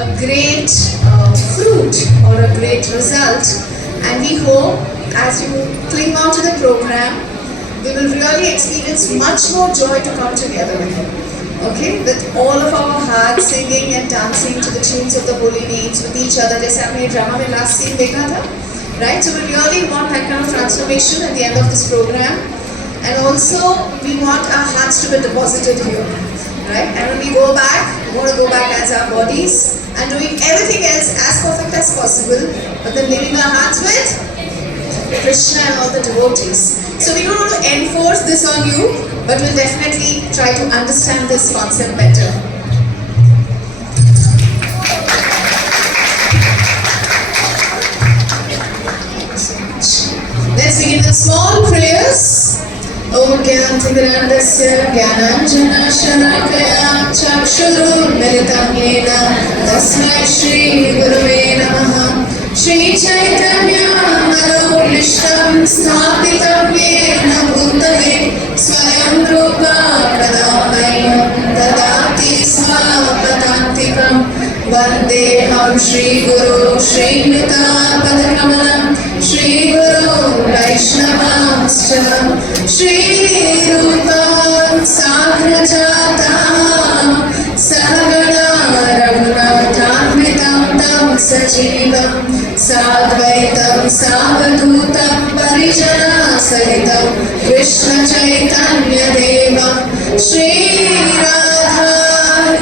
a great fruit or a great result, and we hope as you cling on to the program, we will really experience much more joy to come together. Okay, with all of our hearts singing and dancing to the tunes of the holy names with each other. जैसे आपने drama में last scene देखा था, right? So we really want that kind of transformation at the end of this program, and also we want our hearts to be deposited here, right? And when we go back, we want to go back as our bodies and doing everything else as perfect as possible, but then leaving our hearts with Krishna and all the devotees. So we don't want to enforce this on you, but we'll definitely try to understand this concept better. Let's begin with small prayers. Om Gyantigrandasya Gyananjana Shalakaya Chakshurunmilitam Yena Tasmai Shri Gurave Namaha. Shri Chaitanya Manopishtam Sthapitam Yena Bhutale Swayam Rupa Pradamaya Dadati Svapadantikam Vandeham Shri Guru Shri Nuta Padakamalam Shri Guru Vaishnavamscha Shri Rupam Sagrajatam Sahagana Raghunathanvitam Tam Sajivam Sadvaitam Savadutam Parijana Sahitam Krishna Chaitanya Devam Shri Radha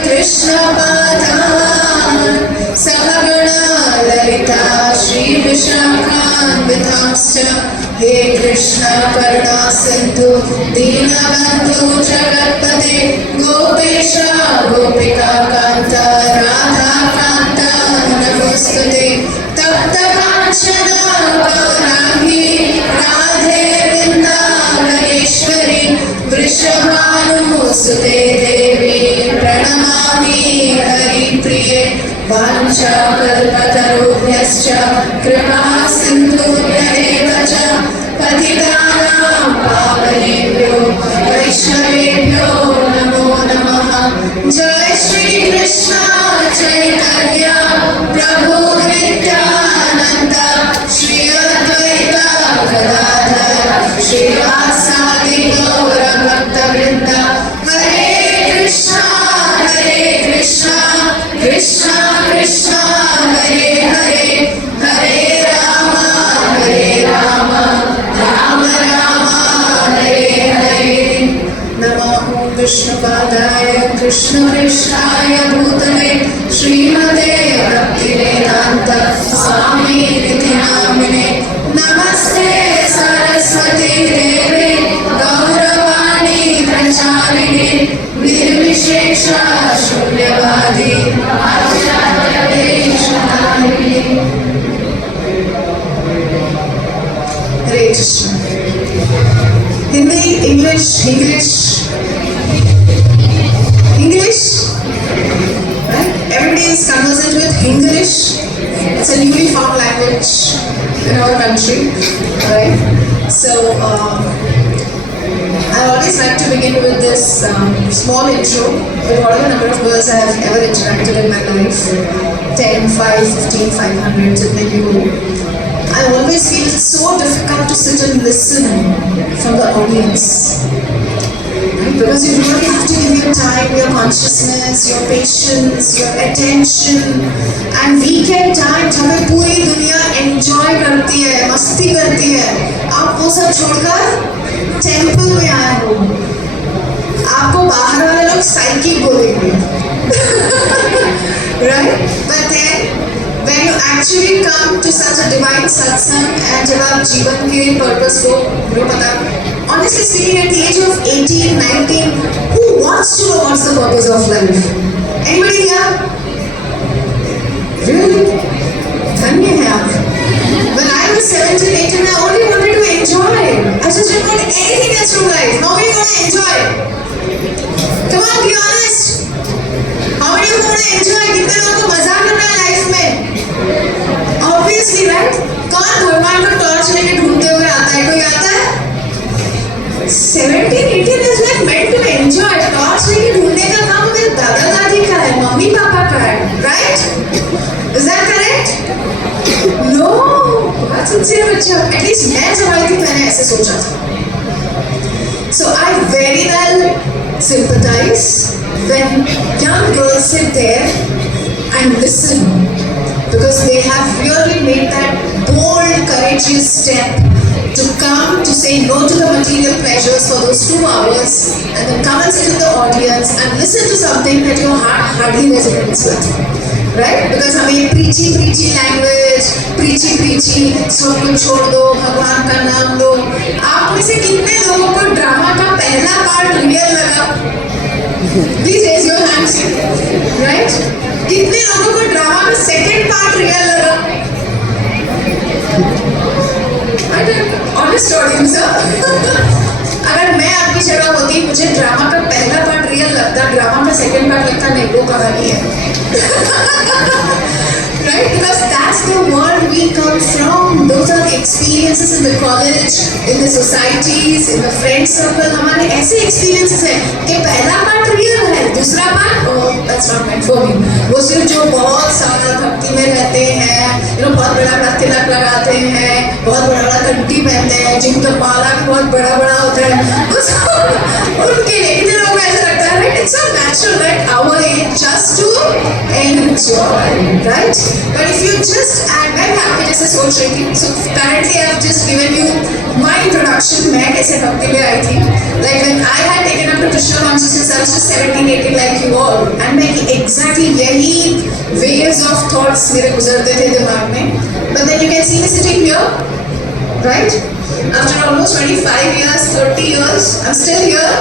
Krishna Padam Sahagana Lalita Shri Vishakhan Vitamscha He Krishna Karuna Sindhu Dinabandhu Jagatpate Gopesha Gopika Kanta Radha Kanta Namostute Tapta Kanchana Gaurani Radhe Vrindavaneshwari Vrishabhanu Sute Devi Pranamami Hari Priye Vancha Kalpatarubhyascha Kripa Sindhubhyeva cha Patitanam Pavanebhyo Vaishnavebhyo Namo Namaha. Jai Shri Krishna Chaitanya Prabhu Nityananda Shri Advaita Gadadhar Shri Vasadi Gaura Bhakta Vrinda. Hare Krishna Hare Krishna Krishna Krishna Hare Hare Hare Rama Hare Rama Rama Rama Hare Hare. Namo Vishnupadaya Krishna Krishnaya Bhutale Srimate Bhaktivedanta Swami Niti Namine. Namaste Saraswati Devi Gauravani Pracharine Nirvishesha Shunyavadi Acharya Deshatarine. Hare Krishna. Hindi, English, right? Everybody is conversant with English. It's a newly found language in our country, right? So, I always like to begin with this small intro with whatever number of girls I have ever interacted in my life, 10, 5, 15, 500, जितने भी हो. I always feel it's so difficult to sit and listen from the audience, right? Because you really have to give your time, your consciousness, your patience, your attention. And weekend time जब पूरी दुनिया enjoy करती है, मस्ती करती है, आप वो सब छोड़कर टेम्पल में आए हो, आपको बाहर वाले लोग साइकिक बोलेंगे, right? But then when you actually come to such a divine satsang and जब आप जीवन के purpose को पता, honestly speaking, at the age of 18, 19, who wants to know what's the purpose of life? Anybody here? Really? धन्य है आप. When I was 17, 18, I only wanted to enjoy. I just didn't want anything else from life. How many want to enjoy? Come on, be honest. How many want to enjoy? कितने लोगों को मजा करना है life में? Obviously, right? कौन भगवान को टॉर्च लेके ढूंढते हुए आता है? कोई आता है? 17, 18 is like meant to enjoy. Torch लेके ढूंढने का काम मेरे दादा दादी का है, मम्मी पापा का चीज मैं जब आई थी मैंने ऐसे सोचा था. So I very well sympathize when young girls sit there and listen, because they have really made that bold, courageous step to come to say no to the material pleasures for those 2 hours and then come and sit in the audience and listen to something that your heart hardly resonates with. Right? Because हमें preachy language, preachy सब कुछ छोड़ दो, भगवान का नाम लो. आप में से कितने लोगों को ड्रामा का पहला पार्ट रियल लगा? Please raise your hands. Right? कितने लोगों को ड्रामा का सेकंड पार्ट रियल लगा? Honest audience. अगर मैं आपकी जगह होती, मुझे ड्रामा का पहला पार्ट रियल लगता, ड्रामा का सेकंड पार्ट लगता नहीं, वो कहानी है. Right? Because that's the world we come from. Those are the experiences in the college, in the societies, in the friend circle. हमारे ऐसे experiences हैं कि पहला पार्ट रियल है, दूसरा part oh that's not meant for me. वो सिर्फ जो बहुत सारा भक्ति में रहते हैं, बहुत बड़ा तिलक लगाते हैं, बहुत बड़ा कंठी पहनते हैं, जिनका माला भी बहुत बड़ा होता है, उनके लिए कितने लोगों को ऐसा लगता है, right? It's so natural at our age just to enjoy, right? But if you just add, मैं आपके जैसे सोच रही थी, so currently I have just given you my introduction, मैं कैसे भक्ति में आई थी. Like when I had taken up to Krishna consciousness, I was just 17, 18 like you all, and मैं exactly यही waves of thoughts मेरे गुजरते थे दिमाग में. But then you can see me sitting here, right? After almost 25 years, 30 years, I'm still here,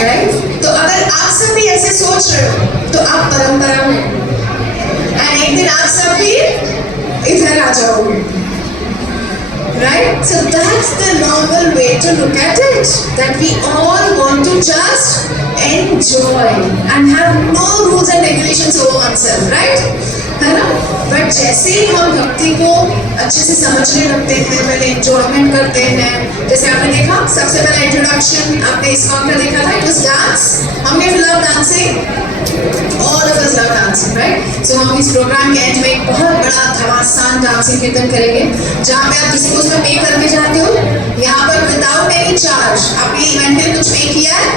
right? तो अगर आप सब भी ऐसे सोच रहे हो, तो आप परंपरा में, and एक दिन आप सब भी इधर आ जाओगे, right? So that's the normal way to look at it. That we all want to just enjoy and have no rules and regulations over oneself, right? है ना? बट जैसे ही हम भक्ति को अच्छे से समझने लगते हैं, पहले एंजॉयमेंट करते हैं, जैसे आपने देखा सबसे पहला इंट्रोडक्शन आपने इस्कॉन का देखा था, इट वाज डांस. हमने love dancing, all of us love dancing, right? So हम इस प्रोग्राम के एंड में एक बहुत बड़ा धमासान डांसिंग कीर्तन करेंगे, जहाँ पे आप डिस्पोज में पे करके जाते हो, यहाँ पर विदाउट एनी चार्ज. आपने इवेंट के लिए कुछ पे किया है?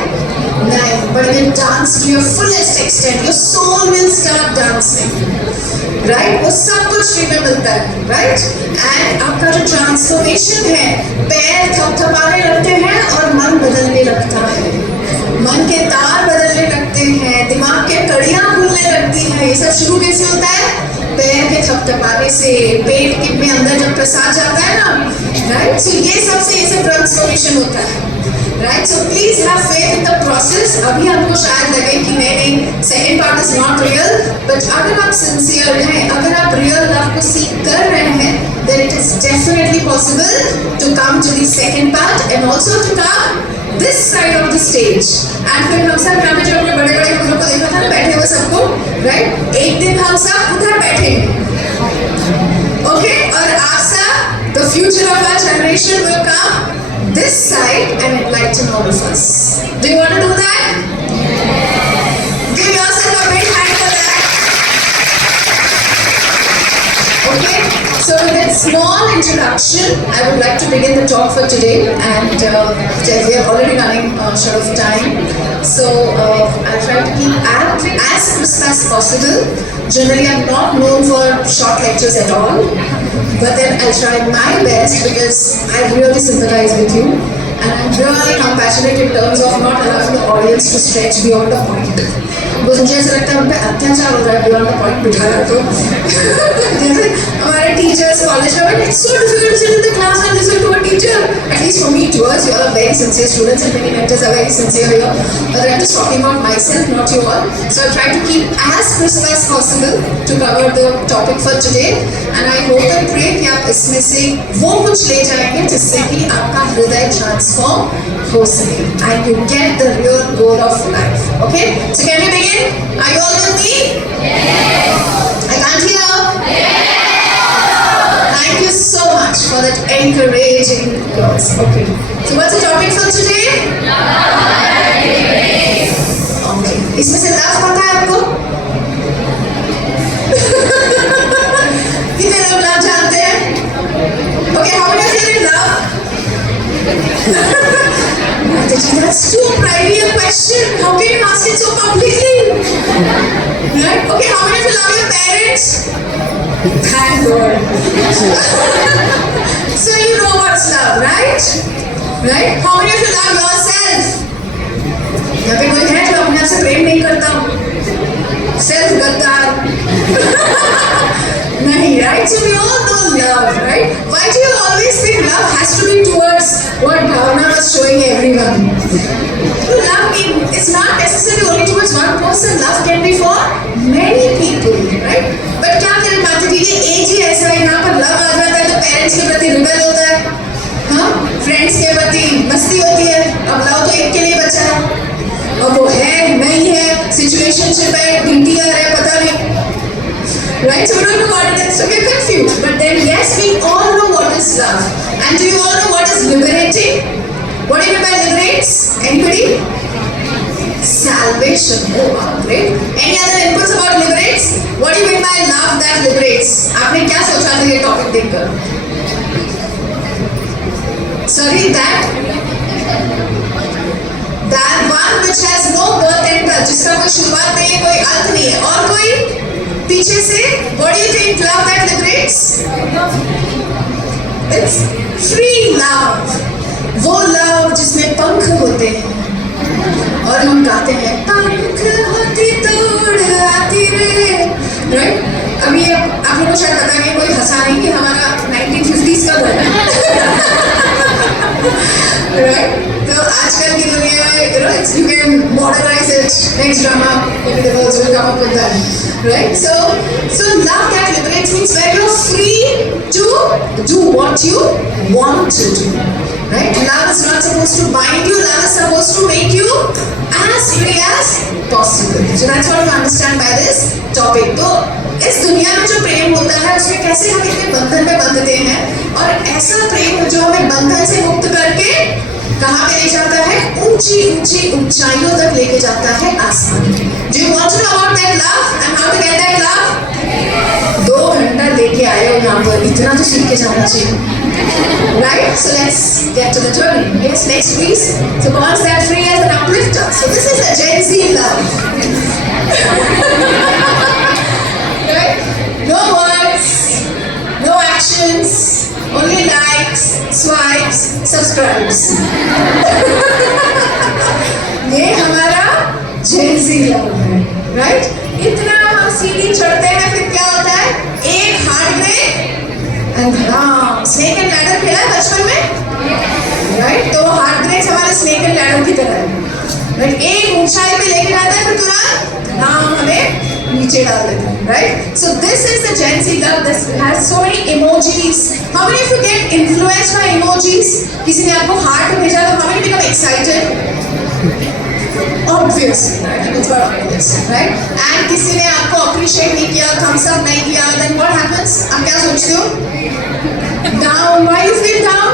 नहीं, but you dance to your fullest extent. Your soul will start dancing. Right? वो सब कुछ फ्री में मिलता है, right? And आपका जो ट्रांसफॉर्मेशन है, पैर थपथपाने लगते हैं और मन बदलने लगता है, मन के तार बदलने लगते हैं, दिमाग के कड़ियाँ खुलने लगती हैं. ये सब शुरू कैसे होता है? पैर के थपथपाने से, पेट में अंदर जब प्रसाद जाता है ना, right? So ये सबसे ट्रांसफॉर्मेशन होता है. Right? So please have faith in the process. अभी आपको शायद लगे कि नहीं, second part is not real, but अगर आप sincere हैं, अगर आप real love को seek कर रहे हैं, then it is definitely possible to come to the second part and also to come this side of the stage. And फिर हम सब यहाँ पे जो अपने बड़े हम लोग को देखा था ना, बैठे हुए सबको, right? एक दिन हम सब उधर बैठेंगे, okay? और आप सब, the future of our generation will come this side and enlighten all of us. Do you want to do that? Give yourself a big hand for that. Okay, so with that small introduction, I would like to begin the talk for today, and we are already running short of time. So I'll try to keep as crisp as possible. Generally, I'm not known for short lectures at all, but then I'll try my best because I really sympathize with you, and I'm really compassionate in terms of not allowing the audience to stretch beyond the point. Because मुझे ऐसा लगता है उन पे अत्याचार हो रहा है beyond the point बिठाया तो. जैसे हमारे teachers college में, it's so difficult to sit in the class and listen to a teacher. At least for me, to us, you all are very sincere students, and many mentors are very sincere here. But I'm just talking about myself, not you all. So I'll try to keep as crisp as possible to cover the topic for today. And I hope and pray कि आप इसमें से वो कुछ ले जाएंगे जिससे कि आपका हृदय transform हो सके, and you get the real goal of life. Okay? So can we begin? Are you all with me? Yes. I can't hear. Yes. Thank you so much for that encouraging words. Okay. So what's the topic for today? Okay. इसमें से love पता है आपको? कितने लोग love जानते हैं? Okay. How many of you in love? That's too private a question. How can you ask it so publicly? Right? Okay, how many of you love your parents? Thank God. So you know what's love, right? Right? How many of you love yourself? यहाँ पे कोई है जो अपने आप से प्रेम नहीं करता? Self गद्दार. नहीं, right? So we all know love, right? Why do you always think love has to be towards what Bhavna was showing everyone? Love is not necessarily only towards one person. Love can be for many people, right? But क्या करें माता जी, ये as ही ऐसा है, यहाँ पर love आ जाता है तो पेरेंट्स के प्रति रिबेल होता है, हाँ? फ्रेंड्स के प्रति मस्ती होती है, अब लव तो एक के लिए बचा है, अब वो है नहीं है, सिचुएशनशिप है, DTR है, पता नहीं. Right? So we don't know what it is, so we're confused. But then yes, we all know what is love. And do you all know what is liberating? What do you mean by liberates? Anybody? Salvation. Oh wow, great. Any other inputs about liberates? What do you mean by love that liberates? आपने क्या सोचा था ये topic देखकर? Sorry, that one which has no birth and touch, जिसका कोई शुरुआत नहीं है, कोई अंत नहीं है, और कोई पीछे से, what do you think love that liberates? It's free love. वो love जिसमें पंख होते हैं और हम गाते हैं पंख होती तो उड़ आती रे, right? अभी आप लोगों को शायद पता नहीं, कोई हंसा नहीं कि हमारा 1950s का गाना है, right? तो आजकल की दुनिया में you can modernize it. Next drama, maybe the girls will come up with that, right? So love that liberates means where you're free to do what you want to do, right? Love is not supposed to bind you. Love is supposed to make you as free as possible. So that's what you understand by this topic. तो इस दुनिया में जो प्रेम होता है उसमें कैसे हम इतने बंधन में बंधते हैं, और ऐसा प्रेम जो हमें बंधन से मुक्त करके कहाँ पे ले जाता है? ऊंची ऊंची ऊंचाइयों तक लेके जाता है, आसमान. Do you want to know about that love and how to get that love? 2 घंटा लेके आए हो यहाँ पर, इतना तो सीख के जाना चाहिए, right? So let's get to the journey. Yes, next please. So bonds that free as an uplifter. So this is a Gen Z love. Right? No words, no actions, only likes, swipes, subscribes. ये हमारा Gen Z love है, right? इतना हम सीढ़ी चढ़ते हैं, फिर क्या होता है? एक heart break and snake and ladder खेला है बचपन में, राइट? तो हार्ट ब्रेक हमारे स्नेक एंड लैडर की तरह है, राइट? एक ऊंचाई पे लेके जाता है, फिर तुरंत हमें नीचे डाल देता है, right? So this is the Gen Z love. This has so many emojis. How many of you get influenced by emojis? किसी ने आपको heart भेजा तो how many become excited? Obviously, right? It's got obvious, right? And किसी ने आपको appreciate नहीं किया, thumbs up नहीं किया, then what happens? आप क्या सोचते हो? Down. Why you feel down?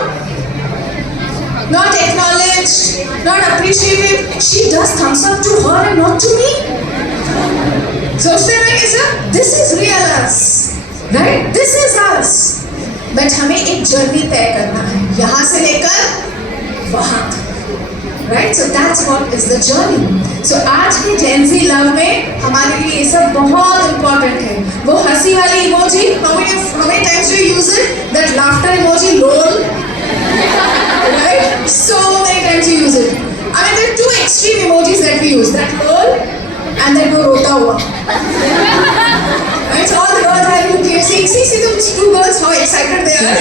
Not acknowledged, not appreciated. She does thumbs up to her and not to me. सोचते हैं कि sir this is real us, right? This is us. But हमें एक journey तय करना है यहाँ से लेकर वहाँ तक, right? So that's what is the journey. So आज के Gen Z लव में हमारे लिए ये सब बहुत इंपॉर्टेंट है. वो हंसी वाली emoji, how many times do you use it? That laughter emoji, lol, right? So many times you use it. I mean, there are 2 extreme emojis that we use, that lol and then वो रोता हुआ. Right? So all the girls are looking, see those 2 girls, how excited they are.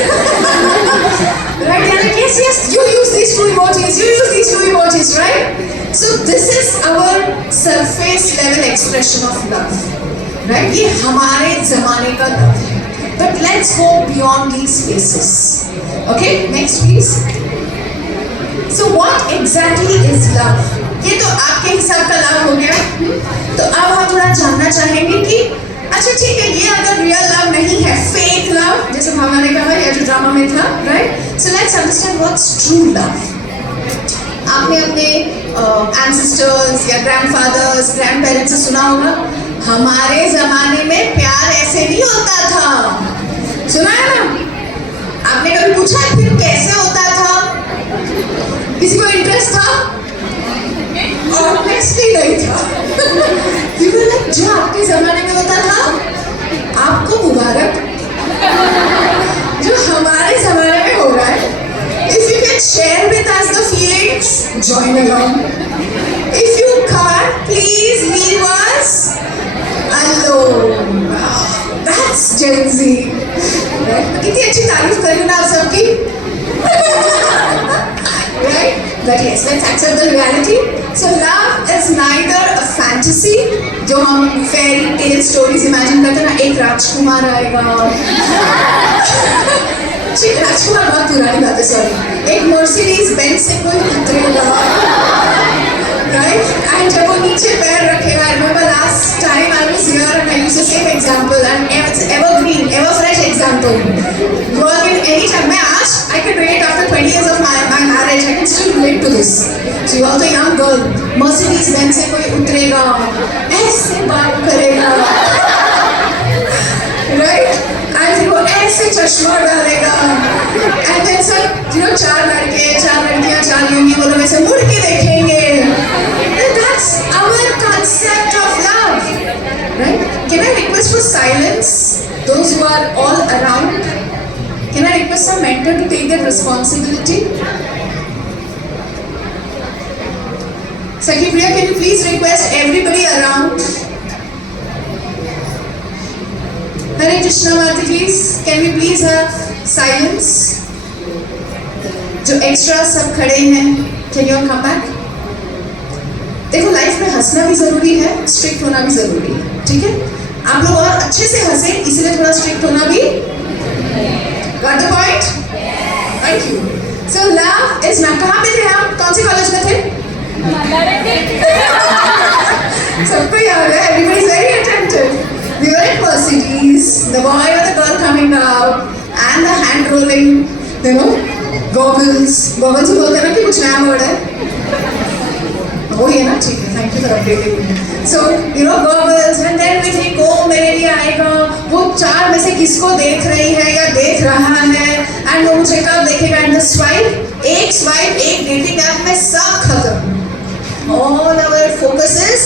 Right? They're like, yes, you use these 2 emojis, you use these 2 emojis, right? So this is our surface level expression of love, right? ये हमारे ज़माने का love है. But let's go beyond these spaces. Okay, next please. So what exactly is love? ये तो आपके हिसाब का लव हो गया. तो अब हम थोड़ा जानना चाहेंगे कि अच्छा ठीक है, ये अगर रियल लव नहीं है, फेक लव, जैसे भावना ने कहा या जो ड्रामा में था, right? So let's understand what's true love. आपने अपने एंसेस्टर्स या ग्रैंडफादर्स, ग्रैंडपेरेंट्स से सुना होगा, हमारे जमाने में प्यार ऐसे नहीं होता था. सुना है ना? आपने कभी पूछा फिर कैसे होता था? किसी को इंटरेस्ट था? ऑब्वियसली नहीं था। जो आपके जमाने में होता था आपको मुबारक, जो हमारे जमाने में हो रहा है, if you can share with us the feelings, join along. If you can't, please leave us alone. That's Gen Z. कितनी अच्छी तारीफ करी ना आप सबकी, right? But yes, let's accept the reality. So love is neither a fantasy, जो हम fairy tale stories imagine करते हैं ना, एक राजकुमार आएगा, राजकुमार बहुत पुरानी बात है, सॉरी, एक मर्सिडीज बेंज से कोई उतरेगा, right? And जब वो नीचे पैर रखेगा, I remember last time I was here and I used the same example and it's evergreen, ever fresh example. Work in any time. मैं आज I can relate after 20 years of my marriage, I can still relate to this. So you are the young girl, Mercedes Benz से कोई उतरेगा, ऐसे बात करेगा, right? And वो ऐसे चश्मा डालेगा, and then sir, चार लड़के, चार लड़कियां, चार लड़की, वो लोग ऐसे मुड़ के देखेंगे. That's our concept of love, right? Can I request for silence? Those who are all around, can I request some mentor to take that responsibility? Sakhi Priya, can you please request everybody around? Hare Krishna Mati, please. Can we please have silence? जो extra सब खड़े हैं, can you all come back? देखो life में हंसना भी जरूरी है, स्ट्रिक्ट होना भी जरूरी है, ठीक है? आप लोग और अच्छे से हंसे, इसीलिए थोड़ा स्ट्रिक्ट होना भी. Got the point? Thank you. So love is not. कहाँ पे थे आप? कौन से कॉलेज में थे? सबको याद है. Everybody is very attentive. We were at Mercedes. The boy or the girl coming out, and the hand rolling. Goggles. Goggles को बोलते हैं ना कि कुछ नया वर्ड है. वो ये ना, ठीक है. Thank you for updating me. So goggles, and then we think, oh मेरे लिए आएगा. वो चार में से किसको देख रही है या देख रहा है, and वो मुझे कब देखेगा. And the swipe, एक डेटिंग ऐप में सब खत्म. All our focus is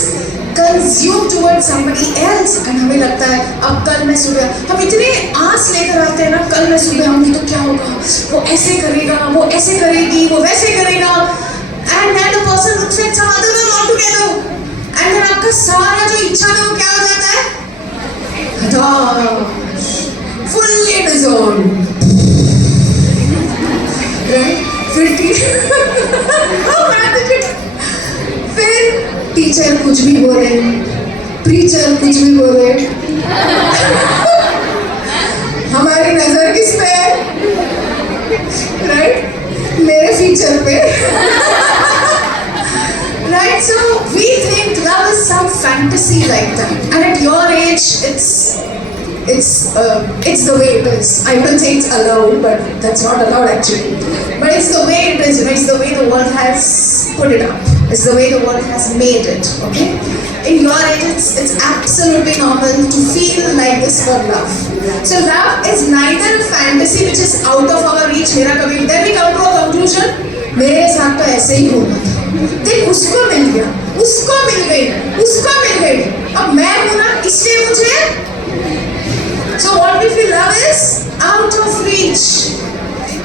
consumed towards somebody else, and हमें लगता है अब कल मैं सुबह, हम इतने आस लेकर आते हैं ना, कल मैं सुबह आऊंगी तो क्या होगा, वो ऐसे करेगा, वो ऐसे करेगी, वो वैसे करेगा, and then the person looks at some other girl altogether, and then आपका सारा जो इच्छा है वो क्या हो जाता है, fully dissolved, right? फिर टीचर कुछ भी बोले, प्रीचर कुछ भी बोले, हमारी नजर किस पे है, राइट? मेरे फीचर पे, right? So we think love is some fantasy like that, and at your age it's the way it is. I wouldn't say it's allowed, but that's not allowed actually. But it's the way it is, it's the way the world has put it up. It's the way the world has made it, okay? In your age, it's absolutely normal to feel like this for love. So love is neither a fantasy which is out of our reach. मेरा कभी, then we come to a conclusion, मेरे साथ तो ऐसे ही होना था. देख उसको मिल गया, उसको मिल गई, उसको मिल गई, अब मैं हूँ ना, इसलिए मुझे. So what we feel love is out of reach.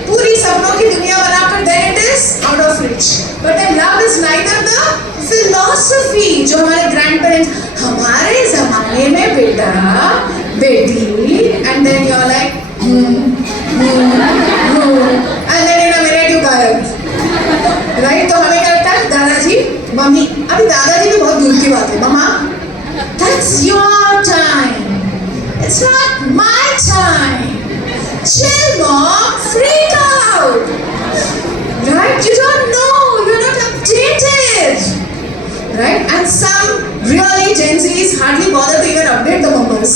पूरी सपनों की दुनिया बनाकर then it is out of reach. But then love is neither the philosophy जो हमारे grandparents, हमारे जमाने में बेटा बेटी, and then you're like and then in a minute you गायब, right? तो हमें क्या लगता है, दादाजी मम्मी, अभी दादाजी भी बहुत दूर की बात है, मम्मा that's your time, it's not my time. Chill, mom, freak out, right? You don't know, you're not updated, right? And some really Gen Zs hardly bother to even update the numbers,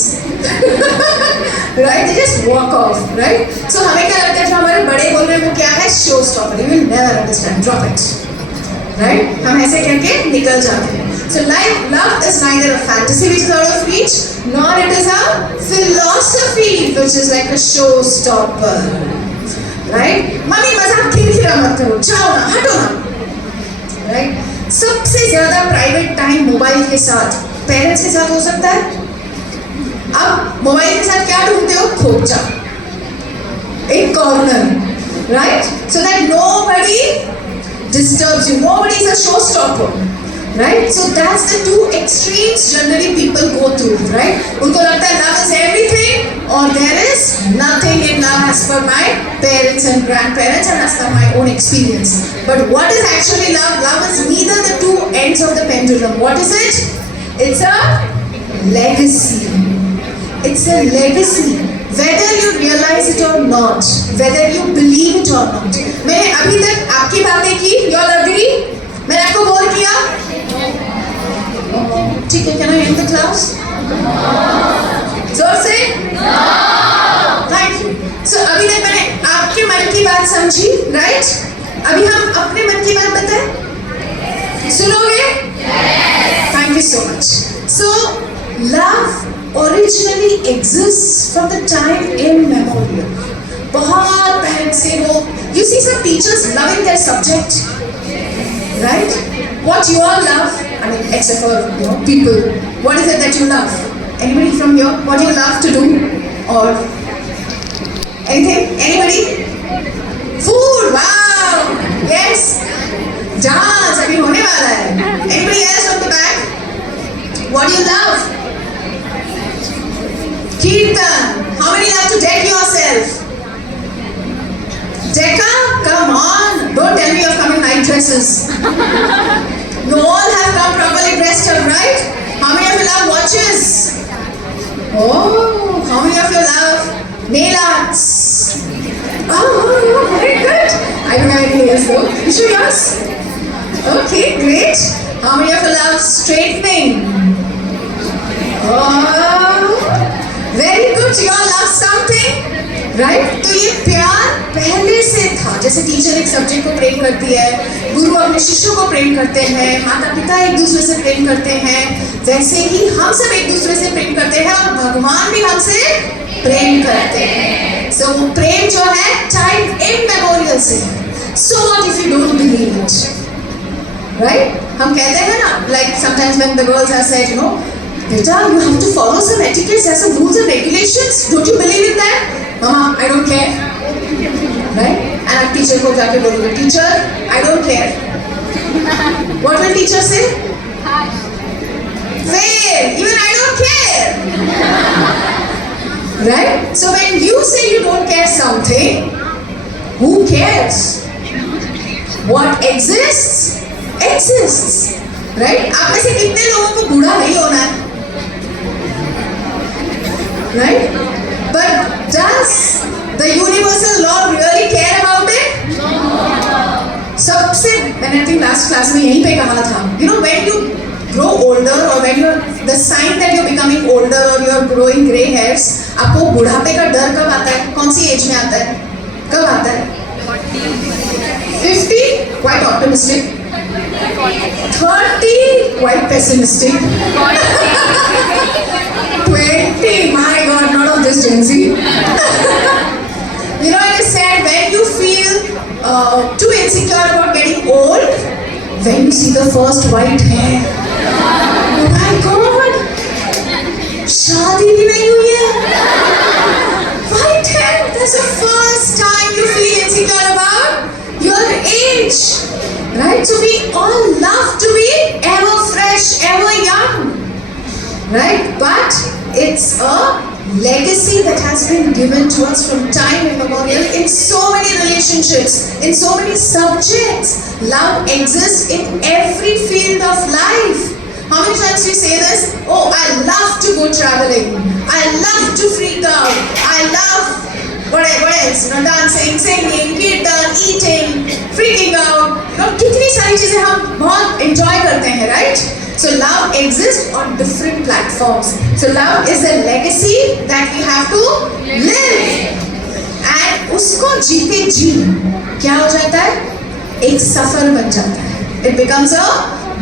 right? They just walk off, right? So हमें क्या लगता है, जो हमारे बड़े बोल रहे हैं वो क्या है, show stopper, you will never understand, drop it, right? हम ऐसे करके निकल जाते हैं. So love is neither a fantasy which is out of reach, nor it is a philosophy which is like a showstopper, right? Mummy मजाक खिलखिला मत करो, जाओ ना, हटो ना. राइट? सबसे ज्यादा प्राइवेट टाइम मोबाइल के साथ पेरेंट्स के साथ हो सकता है। अब मोबाइल के साथ क्या ढूंढते हो? खोपचा, एक corner, right? So that nobody disturbs you, nobody is a showstopper, right? So that's the two extremes generally people go through, right? उनको लगता है love is everything or there is nothing in love as per my parents and grandparents and as per my own experience. But what is actually love? Love is neither the two ends of the pendulum. What is it? It's a legacy. It's a legacy. Whether you realize it or not, whether you believe it or not. मैंने अभी तक आपकी बातें की, you all agree? मैंने आपको बोल किया? ठीक है, can I end the class? जोर से? Thank you. So अभी तक मैंने आपके मन की बात समझी, right? अभी हम अपने मन की बात बताएं? सुनोगे? Thank you so much. So love originally exists from the time immemorial. बहुत पहले से वो, you see some teachers loving their subject, right? What you all love, I mean, except for people, what is it that you love? Anybody from here? What do you love to do? Or anything? Anybody? Food, wow, yes. Dance, अभी होने वाला है. Anybody else from the back? What do you love? Kirtan. How many like to deck yourself? Decca? Come on. Don't tell me you're coming night dresses. You all have come properly dressed up, right? How many of you love watches? Oh, how many of you love nail arts? Oh, very good. I don't have any nails though. You show yours? Okay, great. How many of you love straightening? Oh, very good. You all love something, right? तो ये प्यार पहले से था. जैसे teacher एक subject को प्रेम करती है, गुरु अपने शिष्यों को प्रेम करते हैं, माता पिता एक दूसरे से प्रेम करते हैं, वैसे ही हम सब एक दूसरे से प्रेम करते हैं और भगवान भी हमसे प्रेम करते हैं. So वो प्रेम जो है टाइम इमेमोरियल से है. So what if you don't believe it, right? हम कहते हैं ना, like sometimes when the girls are said, Beta, you have to follow some etiquettes, there's some rules and regulations. Don't you believe in that? Mama, I don't care. Right? And a teacher को जाके बोलोगे, teacher, I don't care. What will teacher say? Fail. Even I don't care. Right? So when you say you don't care something, who cares? What exists, exists. Right? आप में से कितने लोगों को बूढ़ा नहीं होना है? Right? But does the universal law really care about it? सबसे, मैंने I think last class में यहीं पे कहा था, when you grow older or when the sign that you're becoming older or you're growing gray hairs, आपको बुढ़ापे का डर कब आता है? कौन सी एज में आता है? कब आता है? 50? Quite optimistic. 30? Quite pessimistic. 20? My God, not of this Gen Z. It is said when you feel too insecure about getting old, when you see the first white hair. Oh my God! शादी भी नहीं हुई है. White hair. That's the first time you feel insecure about your age. Right? So we all love to be ever fresh, ever young. Right? But it's a legacy that has been given to us from time immemorial in so many relationships, in so many subjects. Love exists in every field of life. How many times do you say this? Oh, I love to go traveling. I love to freak out. I love what else? Dancing, singing, kirtan, eating, freaking out. कितनी सारी चीजें हम बहुत enjoy करते हैं, right? So love exists on different platforms. So love is a legacy that we have to live. And उसको जीते जी क्या हो जाता है? एक सफर बन जाता है. It becomes a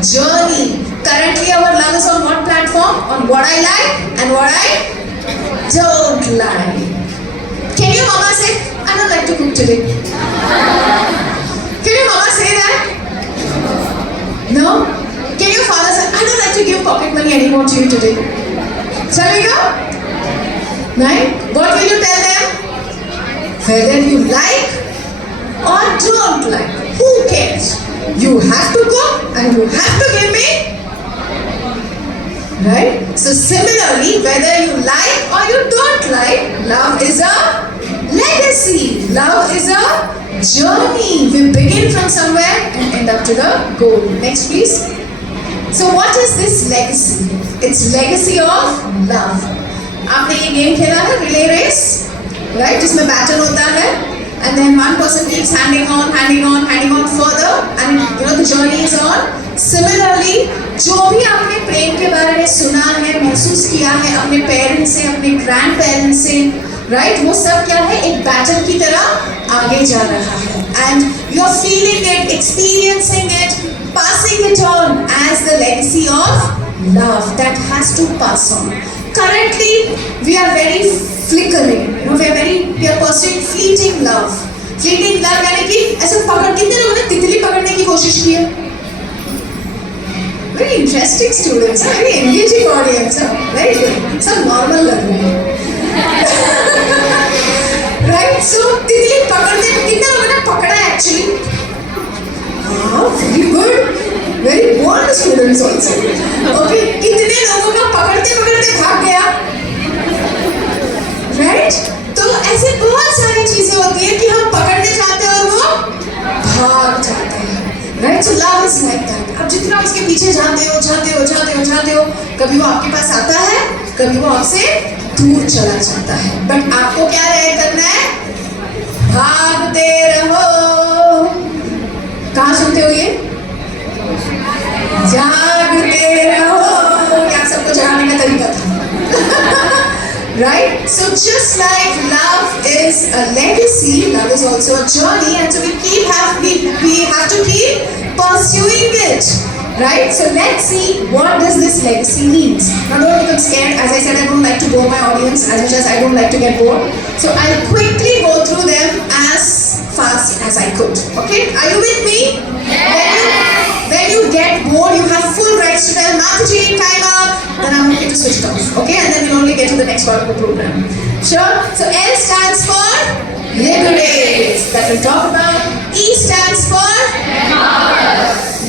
journey. Currently our love is on what platform? On what I like and what I don't like. Can your mama say, I don't like to cook today? Can your mama say that? No? Can your father say, I don't like to give pocket money anymore to you today? Chalega? Right? What will you tell them? Whether you like or don't like. Who cares? You have to go and you have to give me. Right? So similarly, whether you like or you don't like, love is a legacy. Love is a journey. We begin from somewhere and end up to the goal. Next please. So what is this legacy? It's legacy of love. आपने ये game खेला है relay race, right, जिसमें battle होता है and then one person keeps handing on further and you know the journey is on. Similarly, जो भी आपने प्रेम के बारे में सुना है, महसूस किया है अपने पेरेंट्स से, अपने ग्रैंड पेरेंट्स से, राइट, वो सब क्या है, एक बैटल की तरह आगे जा रहा है and you are feeling it, experiencing it, passing it on as the legacy of love that has to pass on. Currently, we are very flickering, you know, we are pursuing fleeting love. Fleeting love यानी कि ऐसे पकड़, कितने लोगों ने तितली पकड़ने की कोशिश की है? Very interesting students, very engaging audience, very good. सब normal लग रहे हैं, right? So तितली पकड़ने, कितने लोगों ने पकड़ा actually? हाँ, very good. Very bold students also. Okay, कितने लोगों का पकड़ते पकड़ते भाग गया? Right? तो ऐसे बहुत सारी चीजें होती हैं कि हम पकड़ने जाते हैं और वो भाग जाते हैं. Right? So love is like that. अब जितना उसके पीछे जाते हो, कभी वो आपके पास आता है, कभी वो आपसे दूर चला जाता है. But आपको क्या करना है? भागते रहो. कहाँ सुनते हो ये? जागते रहो. क्या सबको जगाने का तरीका था? Right? So just like love is a legacy, love is also a journey, and so we have to keep pursuing it. Right? So let's see what does this legacy means. Now don't become scared. As I said, I don't like to bore my audience as much as I don't like to get bored. So I'll quickly go through them as fast as I could. Okay? Are you with me? Yes. When you get bored, you have full rights to tell Mataji, time up. Then I'm okay to switch it off. Okay? And then we'll only get to the next part of the program. Sure? So L stands for liberate. That we'll talk about. E stands for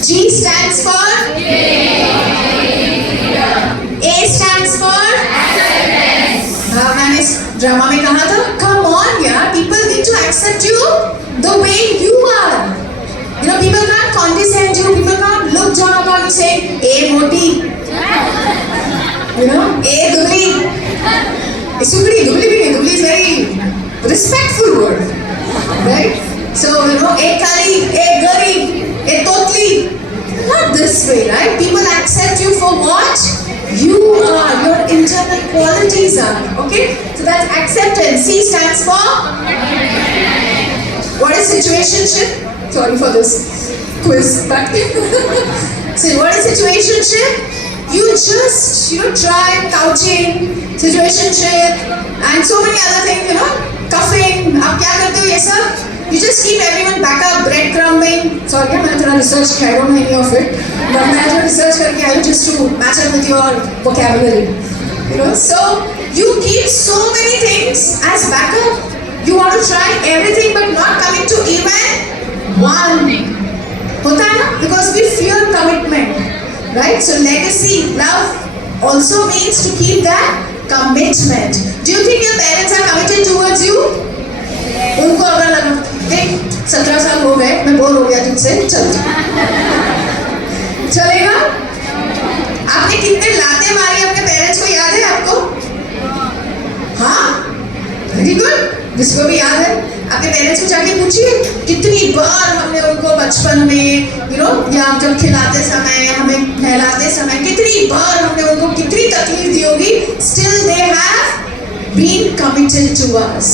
G stands for A stands for मैंने इस drama में कहा था, come on यार, people need to accept you the way you are. You know, people can't condescend you, people can't look down upon you saying, "ए मोटी," you know, "ए दुबली." दुबली भी नहीं, दुबली is very respectful word, right? So you know, "ए काली," "ए गरीब," "ए तोतली." Not this way, right? People accept you for what you are, your internal qualities are. Okay? So that's acceptance. C stands for what is situationship? Sorry for this quiz, but so what is situationship? You just try couching, situationship, and so many other things. You know, cuffing. आप क्या करते हो ये सब? You just keep everyone back up, breadcrumbing. Sorry, मैंने थोड़ा research किया, I don't know any of it. But मैंने जो research करके आई just to match up with your vocabulary. You know, so you keep so many things as backup. You want to try everything but not coming to even one. होता है ना? Because we fear commitment, right? So legacy, love also means to keep that commitment. Do you think your parents are committed towards you? उनको अगर लगा, देख 17 साल हो गए, मैं बोर हो गया तुमसे, चलेगा? आपने कितने लाते मारी अपने पेरेंट्स को याद है आपको? हाँ? Very good. जिसको भी याद है, अपने पेरेंट्स को जाके पूछिए कितनी बार हमने उनको बचपन में या जब खिलाते समय, हमें नहलाते समय, कितनी बार हमने उनको कितनी तकलीफ दी होगी. Still they have been committed to us.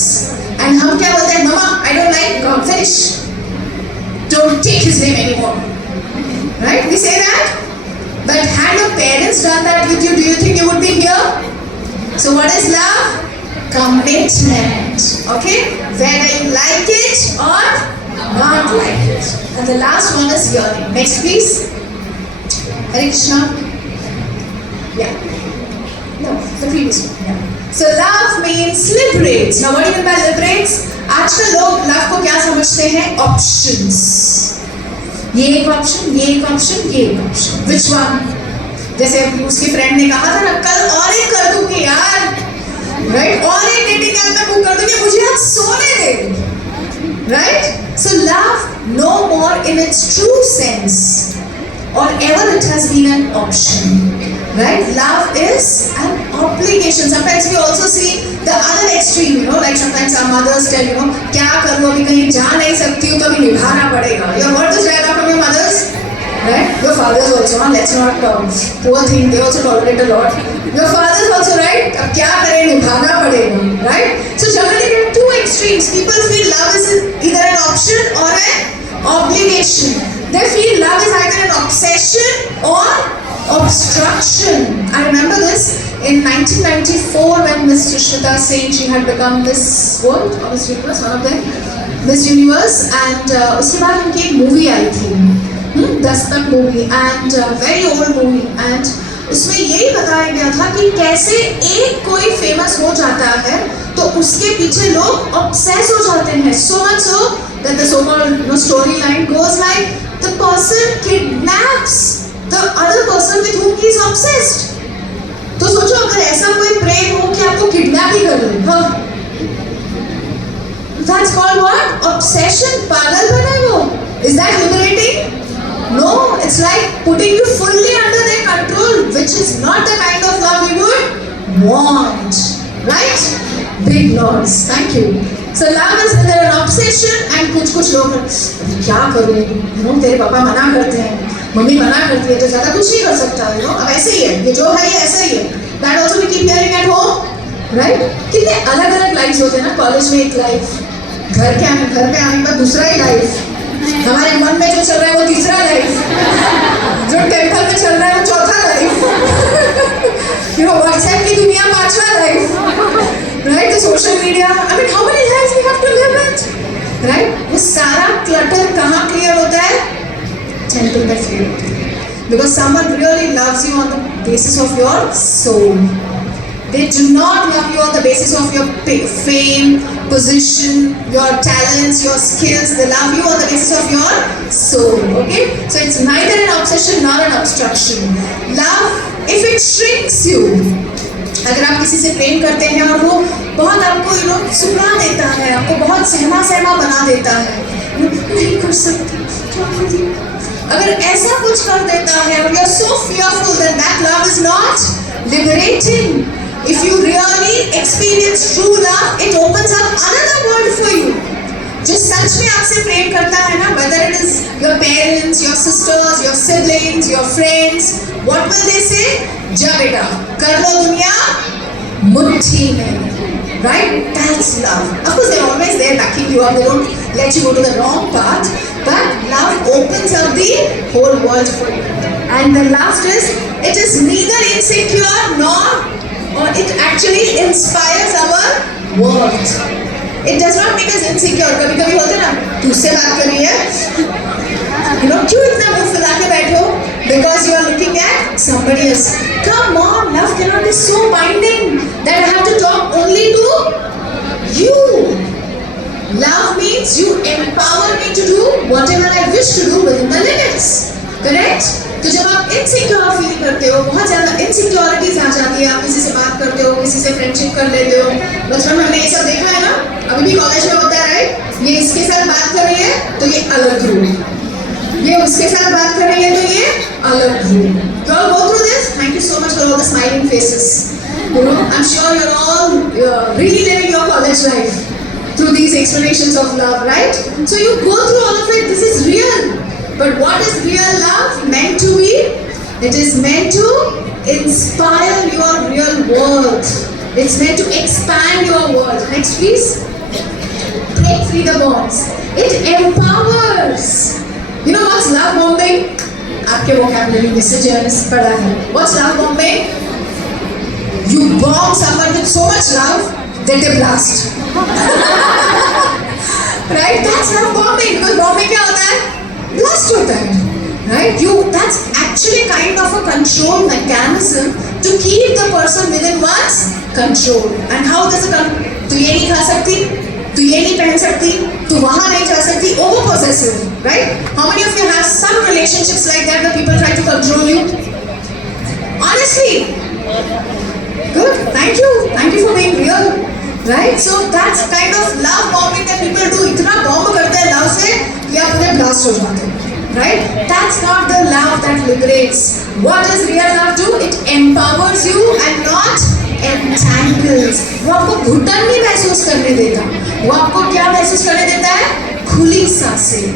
And हम क्या बोलते हैं? Mama, I don't like Godfish. Don't take his name anymore. Right? We say that. But had your parents done that with you, do you think you would be here? So what is love? Commitment. Okay? Whether you like it or not like it. And the last one is yearning. Next, please. Hare Krishna. Yeah. No, the previous one. Yeah. So love means liberates. Now what do you mean by liberates? आजकल लोग love को क्या समझते हैं? Options. ये एक option, ये एक ऑप्शन, ये एक ऑप्शन. Which one? जैसे उसकी फ्रेंड ने कहा था ना, कल और एक कर दूंगी यार, राइट? और एक डेटिंग ऐप में बुक कर दूंगी, मुझे आज सोने दे, right? So love no more in its true sense, or ever it has been an option, right? Love is an obligation. Sometimes we also see the other extreme, you know, like sometimes our mothers tell, you know, क्या करूँ अभी कहीं जा नहीं सकती हूँ तो अभी निभाना पड़ेगा. You have heard this dialogue from your mothers? Right? Your fathers also, huh? Let's not poor thing, they also tolerate a lot. Your fathers also, right? अब क्या करें, निभाना पड़ेगा, right? So generally there are two extremes. People feel love is either an option or an obligation. They feel love is either an obsession or obstruction. I remember this in 1994 when Miss Sushmita Sen, she had become Miss World or Miss Universe, one of them, Miss Universe, and उसके बाद उनकी एक movie आई थी, Dastak movie, and very old movie, and उसमें यही बताया गया था कि कैसे एक कोई फेमस हो जाता है तो उसके पीछे लोग ऑब्सेस हो जाते हैं, so much so that the so-called storyline goes like the person kidnaps the other person with whom he is obsessed. तो सोचो अगर ऐसा कोई प्रेम हो कि आपको किडनैप ही कर ले, हाँ, that's called what? Obsession. पागल बना वो. Is that liberating? No, it's like putting you fully under their control, which is not the kind of love we would want, right? Big nods. Thank you. So love is either an obsession and कुछ लोग क्या करूँ, you know, तेरे पापा मना करते हैं, mummy मना करती है तो ज़्यादा कुछ नहीं कर सकता, you know, अब ऐसे ही है, ये जो है ये ऐसा ही है. That also we keep hearing at home, right? कितने अलग-अलग लाइफ्स होते हैं ना. कॉलेज में एक लाइफ, घर पे आने के बाद दूसरा ही लाइफ, हमारे मन में जो चल रहा है वो तीसरा लाइफ, जो टेंपल में चल रहा है वो चौथा लाइफ, यू नो, व्हाट्सएप की दुनिया पांचवा लाइफ, राइट? तो social media, I mean how many lifes we have to live it, right? वो सारा क्लटर कहाँ क्लियर होता है? टेंपल में क्लियर होता है. Because someone really loves you on the basis of your soul. They do not love you on the basis of your fame, position, your talents, your skills. They love you on the basis of your soul. Okay? So it's neither an obsession nor an obstruction. Love, if it shrinks you, अगर आप किसी से प्रेम करते हैं और वो बहुत आपको सुना देता है, आपको बहुत सहमा सहमा बना देता है, नहीं कर सकती, अगर ऐसा कुछ कर देता है, और you're so fearful, then that love is not liberating. If you really experience true love, it opens up another world for you. जो सच में आपसे प्रेम करता है ना, whether it is your parents, your sisters, your siblings, your friends, what will they say? जा बेटा, कर लो दुनिया मुट्ठी में, right? That's love. Of course, they're always there backing you up. They don't let you go to the wrong path, but love opens up the whole world for you. And the last is, it is neither insecure nor, or it actually inspires our world. It does not make us insecure. कभी कभी होता है ना, तुझसे बात कर रही है, क्यों इतना मुंह फुला के बैठो? Because you are looking at somebody else. Come on, love cannot be so binding that I have to talk only to you. Love means you empower me to do whatever I wish to do within the limits. Correct? तो जब आप insecure feel करते हो, बहुत ज़्यादा insecurities आ जाती है, आप किसी से बात करते हो, किसी से फ्रेंडशिप कर लेते हो. बचपन में हमने ये सब देखा है ना, अभी भी कॉलेज में होता है, राइट? ये इसके साथ बात कर रही है तो ये अलग ग्रुप, ये उसके साथ बात कर रही है तो ये अलग group. You all go through this? Thank you so much for all the smiling faces. I'm sure you're all really living your college life through these explanations of love, right? So you go through all of it. This is real. But what is real love meant to be? It is meant to inspire your real world. It's meant to expand your world. Next, please. Break free the bonds. It empowers. You know what's love bombing? आपके vocabulary में से journalist पढ़ा है. What's love bombing? You bomb someone with so much love that they blast. Right? That's love bombing. Because bombing क्या होता है? Blast होता है, right? That's actually kind of a control mechanism to keep the person within one's control. And how does it come? तू ये नहीं खा सकती, तू ये नहीं पहन सकती, तू वहाँ नहीं जा सकती, over possessive, right? How many of you have some relationships like that where people try to control you? Honestly, good. Thank you for being real, right? So that's kind of love bombing that people do. इतना bomb करते हैं love से कि आप उन्हें blast हो जाते हैं, right? That's not the love that liberates. What does real love do? It empowers you and not entangles. वो आपको घुटन नहीं महसूस करने देता. वो आपको क्या महसूस करने देता है? खुली सांसें.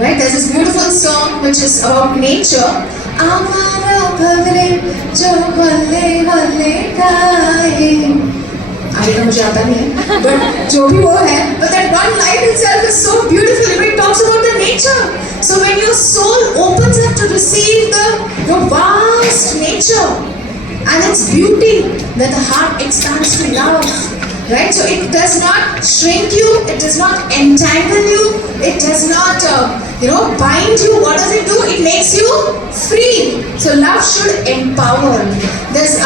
Right? There's this beautiful song which is about nature. आमारा Bhaware जो भले भले गाए. आगे मुझे आता नहीं है, but जो भी वो है, but that one line itself is so beautiful. It talks about the nature. So when your soul opens up to receive the vast nature and its beauty, then the heart expands to love. Right? So it does not shrink you, it does not entangle you, it does not bind you. What does it do? It makes you free. So love should empower. There's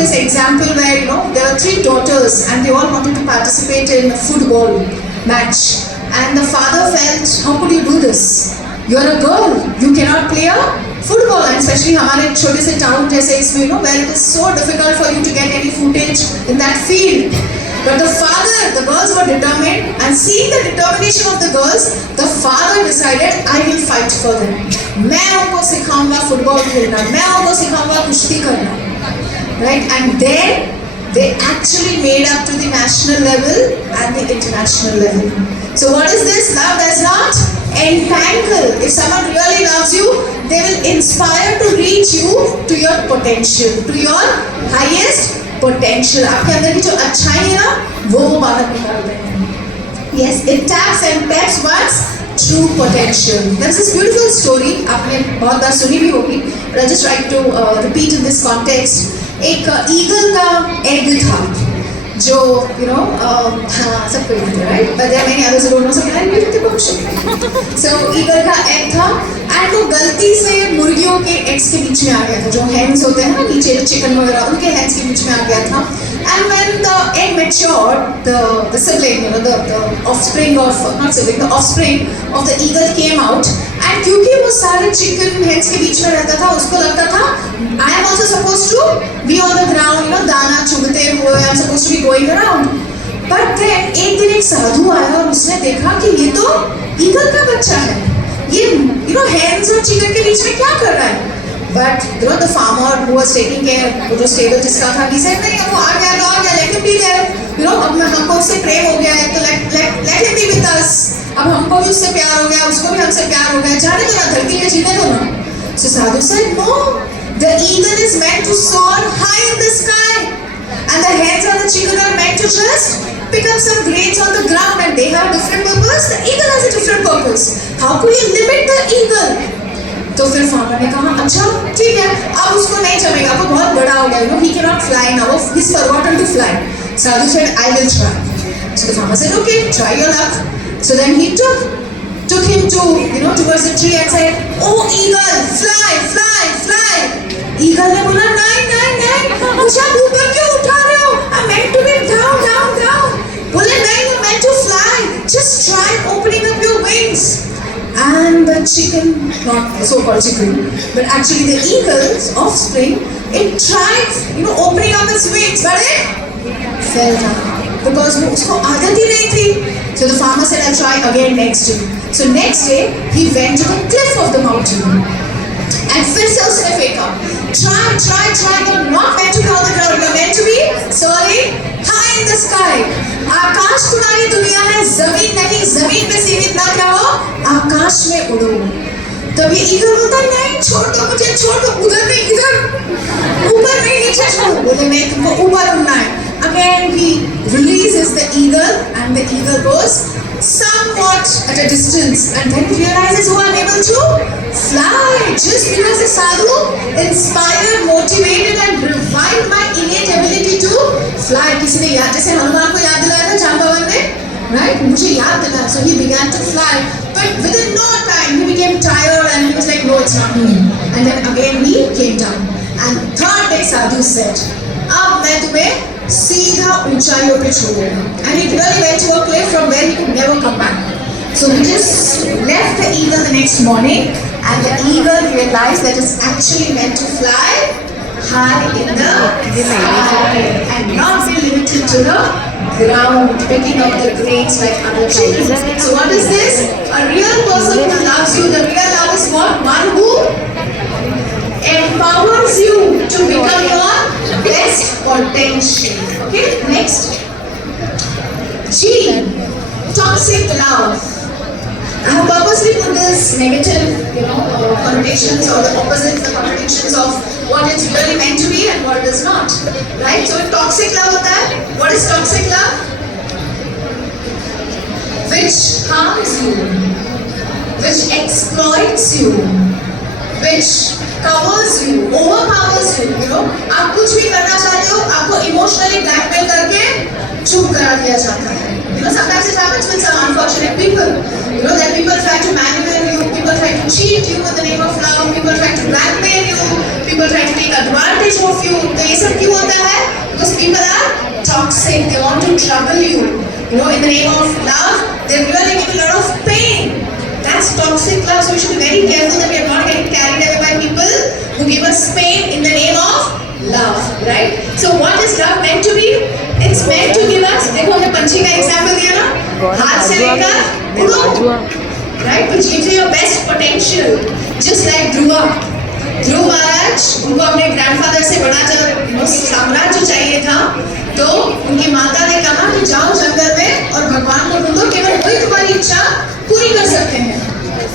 this example where there were 3 daughters and they all wanted to participate in a football match, and the father felt, how could you do this? You're a girl, you cannot play a football, and especially हमारे छोटे से town जैसे इसमें where it is so difficult for you to get any footage in that field. But the girls were determined, and seeing the determination of the girls, the father decided, I will fight for them. मैं उनको सिखाऊंगा football खेलना, मैं उनको सिखाऊंगा कुश्ती करना, right? And then they actually made up to the national level and the international level. So what is this? Love does not entangle. If someone really loves you, they will inspire to reach you to your potential, to your highest potential. आपके अंदर की जो अच्छाई है ना, वो बाहर निकाल देते हैं. Yes, it taps and taps one's true potential. There's this beautiful story. आपने बहुत बार सुनी भी होगी, but I just like to repeat in this context. एक eagle का egg था, जो हाँ सबको याद है, right? But there are many others who don't know. So can I repeat the question? So eagle का egg था, and वो गलती से मुर्गियों के eggs के बीच में आ गया था, जो hens होते हैं ना नीचे चिकन वगैरह, उनके hens के बीच में आ गया था. And when the egg matured, the sibling, the offspring of not sibling, the offspring of the eagle came out. And क्योंकि वो सारे chicken hens के बीच में रहता था, उसको लगता था I am also supposed to be on the ground, दाना चुगते हुए, I am supposed to be going around. But then एक दिन एक साधु आया और उसने देखा कि ये तो eagle का बच्चा है, ये hens और chicken के बीच में क्या कर रहा है? But the farmer who was taking care, वो जो stable जिसका था, he said नहीं, अब वो आ गया, let him be there. अब हमको उससे प्रेम हो गया है, तो let him be with us. अब हमको भी उससे प्यार हो गया, उसको भी हमसे प्यार हो गया, जाने दो ना, धरती में जीने दो ना. So Sadhu said, no, the eagle is meant to soar high in the sky, and the hens and the chicken are meant to just pick up some grains on the ground, and they have a different purpose. The eagle has a different purpose. How could you limit the eagle? तो फिर farmer ने कहा, अच्छा ठीक है, अब उसको नहीं जमेगा, वो बहुत बड़ा हो गया, he cannot fly now, he's forgotten to fly. Sadhu said, I will try. So the farmer said, okay, try your luck. So then he took him to towards the tree and said, oh eagle, fly, fly, fly. Eagle ने बोला, नहीं, मुझे आप ऊपर क्यों उठा रहे हो? I'm meant to be down. बोले नहीं, you're meant to fly. Just try opening up your wings. And the chicken, not the so-called chicken, but actually the eagle's offspring, it tried, opening up its wings, but it fell down because उसको आदत ही नहीं थी. So the farmer said, I'll try again next day. So next day he went to the cliff of the mountain, and फिर से उसने फेंका. Try. You're not meant to be on the ground. You're meant to be soaring high in the sky. आकाश तुम्हारी दुनिया है, जमीन नहीं. जमीन पे सीमित ना रहो, आकाश में उड़ो. तब ये ईगल बोलता है, नहीं, छोड़ दो मुझे, उधर नहीं, इधर, ऊपर नहीं, नीचे छोड़. बोले नहीं, तुमको ऊपर उड़ना है. Again he releases the eagle, and the eagle goes somewhat at a distance, and then he realizes, oh, I'm able to fly just because the sadhu inspired, motivated and revived my innate ability to fly. किसी ने याद, जैसे हनुमान को याद दिलाया था जाम्बवन ने, right? मुझे याद दिलाया. So he began to fly, but within no time he became tired and he was like, And then again he came down. And third day Sadhu said, अब मैं तुम्हें सीधा ऊंचाइयों पे छोड़ूंगा. And he really went to a cliff from where he could never come back. So he just left the eagle the next morning, and the eagle realized that it's actually meant to fly high in the sky and not be limited to the ground, picking up the grains like other children. So what is this? A real person who loves you. The real love is what? One who empowers you to become your best potential. Okay, next. G. Toxic love. I have purposely put this negative, connotations or the opposites, the contradictions of what it's really meant to be and what it is not. Right? So, toxic love होता है. What is toxic love? Which harms you, which exploits you, which covers you, overpowers you. आप कुछ भी करना चाहते हो, आपको emotionally blackmail करके चुप करा दिया जाता है. Sometimes it happens with some unfortunate people. That people try to manipulate you, people try to cheat you in the name of love, people try to blackmail you, people try to take advantage of you. तो ये सब क्यों होता है? Because people are toxic. They want to trouble you. In the name of love, they really give you a lot of pain. That's toxic love. So we should be very careful that we are not getting carried away by people who give us pain in the name of love, right? So what is love meant to be? It's meant to give us, देखो हमने पंछी का example दिया ना, हाथ से लेकर उड़ो, right? Which gives you your best potential, just like Dhruva. ध्रुव महाराज उनको अपने ग्रैंडफादर से बड़ा जो साम्राज्य चाहिए था, तो उनकी माता ने कहा कि जाओ जंगल में और भगवान को ढूंढो, केवल वही तुम्हारी इच्छा पूरी कर सकते हैं.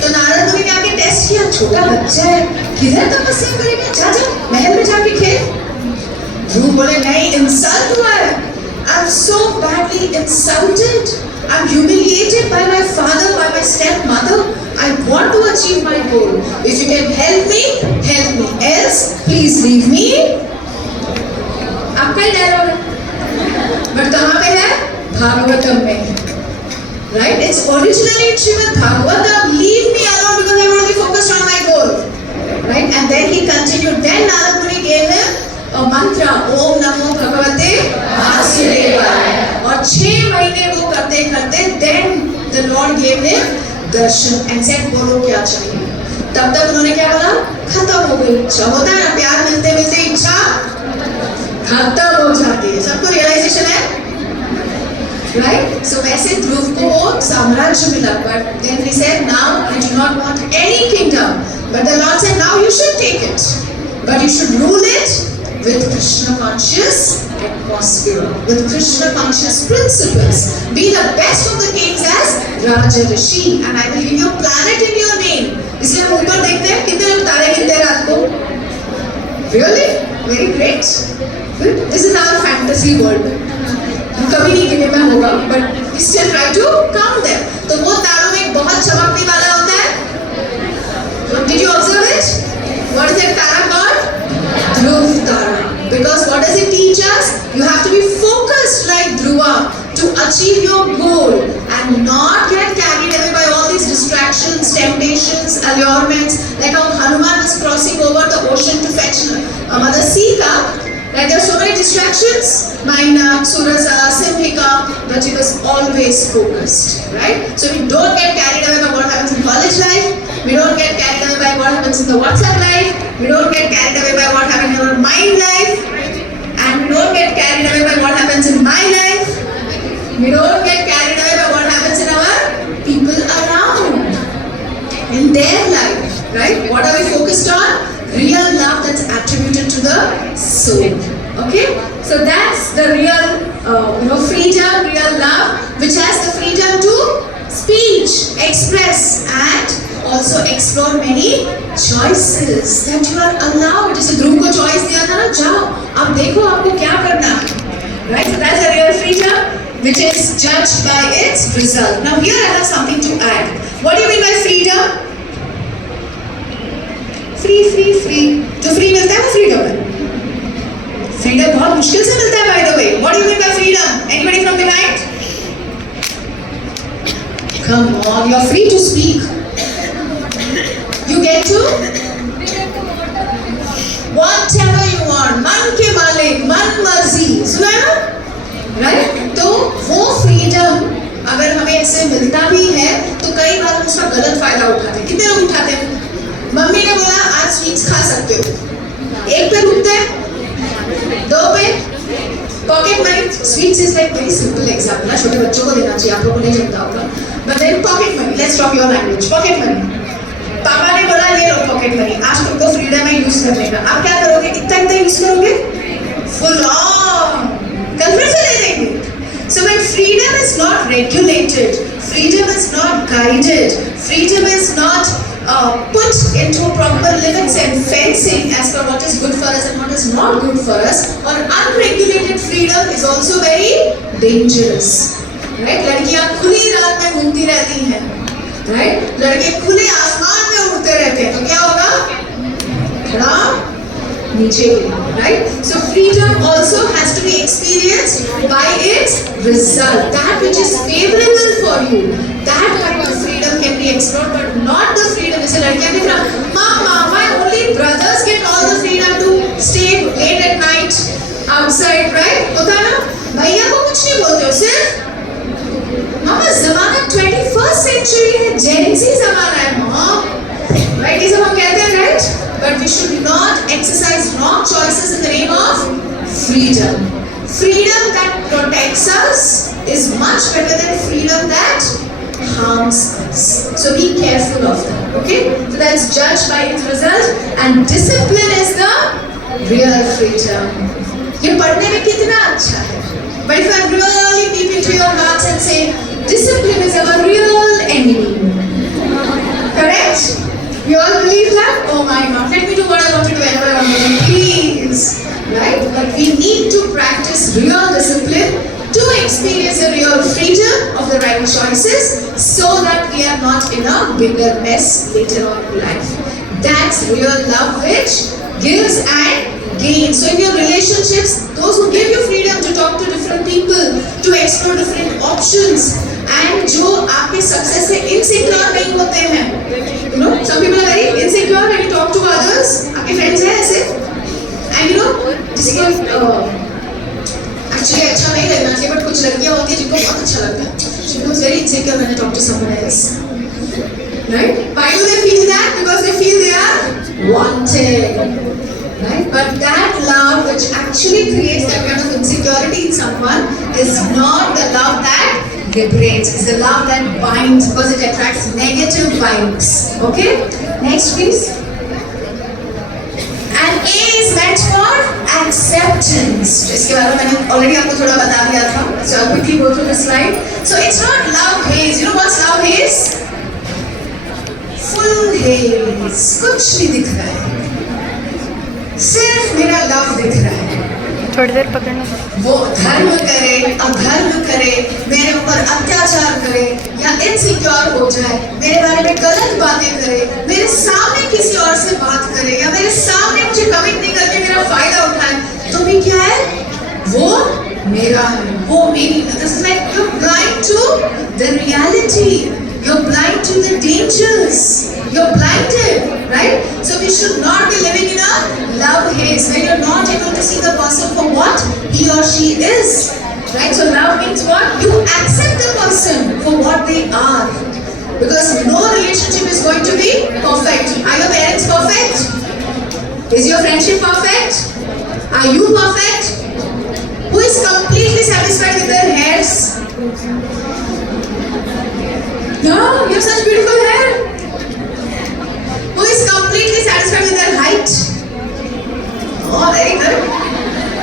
तो नारद मुनि ने आके टेस्ट किया, छोटा बच्चा है, किधर तपस्या करेगा, जा जाओ महल में जाके खेल. ध्रुव बोले नहीं, इंसल्ट हुआ है. I'm so badly insulted. I'm humiliated by my father, by my stepmother. I want to achieve my goal. If you can help me, help me. Else, please leave me. आपका ही डायलॉग है. But कहाँ पे है? भागवतम में. Right? It's originally in Srimad Bhagavatam. Leave me alone because I want to be focused on my goal. Right? And then he continued. Then Narad Muni gave him a mantra, Om Namo Bhagavate Vasudevaya. और 6 महीने वो करते करते then the Lord gave him darshan and said बोलो क्या चाहिए. तब तक उन्होंने क्या बोला? खत्म हो गई इच्छा. होता है ना, प्यार मिलते मिलते इच्छा खत्म हो जाती है. सबको रियलाइजेशन है, right? So वैसे ध्रुव को साम्राज्य मिला, but then he said now I do not want any kingdom, but the Lord said now you should take it, but you should rule it with Krishna conscious atmosphere, with Krishna conscious principles. Be the best of the kings as Raja Rishi, and I will give you a planet in your name. इसलिए हम ऊपर देखते हैं कितने लोग तारे गिनते हैं रात को. Really? Very great. This is our fantasy world. कभी नहीं गिने में होगा, but we still try to count them. तो वो तारों में एक बहुत चमकने वाला होता है. Did you observe it? What is that tara called? Dhruv Tara. Because what does it teach us? You have to be focused like Dhruva to achieve your goal and not get carried away by all these distractions, temptations, allurements. Like how Hanuman was crossing over the ocean to fetch Mother Sita. Right? There are so many distractions. Mainak, Surasa, Simhika, but he was always focused. Right? So we don't get carried away by what happens in college life. We don't get carried away by what happens in the WhatsApp life. We don't get carried away by what happens in our mind life. And we don't get carried away by what happens in my life. We don't get carried away by what happens in our people around. In their life. Right? What are we focused on? Real love that's attributed to the soul. Okay? So that's the real freedom, real love, which has the freedom to speech, express, and also explore many choices that you are allowed. जैसे ध्रुव को choice दिया था ना, जाओ अब देखो आपको क्या करना है. Right? So that's a real freedom which is judged by its result. Now here I have something to add. What do you mean by freedom? Free. जो free मिलता है वो freedom है. Freedom बहुत मुश्किल से मिलता है, by the way. What do you mean by freedom? Anybody from behind? Come on, you're free to speak. You get to मिलता भी है तो कई बार हम उसका गलत फायदा उठाते हैं। कितने लोग उठाते हैं? मम्मी ने बोला आज स्वीट्स खा सकते हो, 1 पे रुकते हैं, 2 पे pocket money. Sweets is like very simple example ना, छोटे बच्चों को देना चाहिए, आप लोगों को नहीं चलता होगा, but then pocket money, let's talk your language. Pocket money, पापा ने बोला ले लो पॉकेट मनी, आज तुमको फ्रीडम है यूज करने का। आप क्या करोगे? इतना इतना यूज करोगे, फुल ऑन, कल फिर से ले लेंगे। So when freedom is not regulated, freedom is not guided, freedom is not put into proper limits and fencing as per what is good for us and what is not good for us, or unregulated freedom is also very dangerous, right? लड़कियां खुली रात में घूमती रहती हैं, right? लड़के खुले आसमान में उड़ते रहते हैं, तो क्या होगा? खड़ा नीचे, right? So freedom also has to be experienced by its result. That which is favorable for you, that kind of freedom can be explored, but not the freedom. जैसे लड़कियां दिख रहा, Mama, my only brothers get all the freedom to stay late at night outside, right? होता ना? भैया को कुछ नहीं बोलते हो, सिर्फ मामा ज़माना 21st century है, Gen Z ज़माना है, Mom, right? ये सब हम कहते हैं, right? But we should not exercise wrong choices in the name of freedom. Freedom that protects us is much better than freedom that harms us. So be careful of that, okay? So that's judged by its result, and discipline is the real freedom. ये पढ़ने में कितना अच्छा है, but if I really deep into your hearts and say discipline is our real enemy, correct? You all believe that? Oh my God, let me do what I want to do whenever I want to do, please. Right? But we need to practice real discipline to experience the real freedom of the right choices so that we are not in a bigger mess later on in life. That's real love which gives and gains. So in your relationships, those who give you freedom to talk to different people, to explore different options, and जो आपके success से insecure नहीं होते हैं, you know, some people are very insecure when you talk to others. आपके friends हैं ऐसे, and you know, जिसको actually अच्छा नहीं लगना चाहिए, but कुछ लड़कियां होती हैं जिनको बहुत अच्छा लगता है. She becomes very insecure when I talk to someone else, right? Why do they feel that? Because they feel they are wanted, right? But that love which actually creates that kind of insecurity in someone is not the love that liberates. It's the love that binds, because it attracts negative vibes. Okay? Next, please. And A is meant for acceptance. इसके बारे में मैंने already आपको थोड़ा बता दिया था. So I'll quickly go through the slide. So it's not love haze. You know what's love haze? Full haze. कुछ नहीं दिख रहा है. सिर्फ मेरा love दिख रहा है. थोड़ी देर पकड़ना। वो धर्म करे, अधर्म करे, मेरे ऊपर अत्याचार करे, या इनसिक्योर हो जाए, मेरे बारे में गलत बातें करे, मेरे सामने किसी और से बात करे, या मेरे सामने मुझे कमिट नहीं करके मेरा फायदा उठाए, तो भी क्या है? वो मेरा है, वो मेरी। This is like you're blind to the reality. You're blind to the dangers. You're blinded, right? So we should not be living in a love haze where you're not able to see the person for what he or she is, right? So love means what? You accept the person for what they are, because no relationship is going to be perfect. Are your parents perfect? Is your friendship perfect? Are you perfect? Who is completely satisfied with their hairs? No, you have such beautiful hair. Who is completely satisfied with their height? Oh, very good.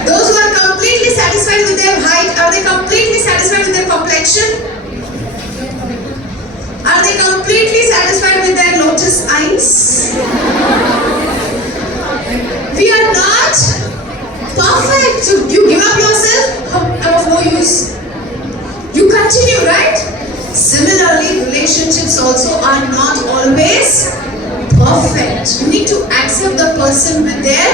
Those who are completely satisfied with their height, are they completely satisfied with their complexion? Are they completely satisfied with their lotus eyes? We are not perfect. So you give up yourself, I'm of no use. You continue, right? Similarly, relationships also are not always perfect. You need to accept the person with their,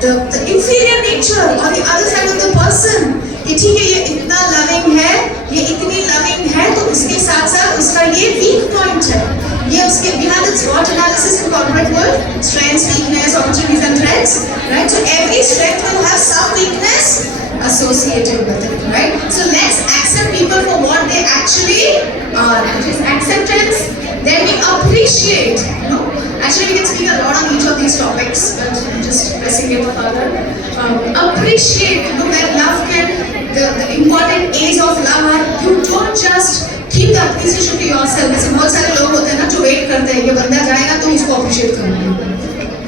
the inferior nature or the other side of the person. कि ठीक है, ये इतना loving है, ये इतनी loving है, तो उसके साथ साथ उसका ये weak point है. ये उसके, we have this SWOT analysis in corporate world, strengths, weakness, opportunities and threats, right? So every strength will have some weakness associated with it, right? So let's accept people for what they actually It is acceptance. Then we appreciate. Actually, we can speak a lot on each of these topics, but I'm just pressing it further. Appreciate. Where love can. The important A's of love are you don't just keep the appreciation to yourself. जैसे बहुत सारे लोग होते हैं ना जो wait करते हैं ये बंदा जाएगा तो उसको appreciate करेंगे.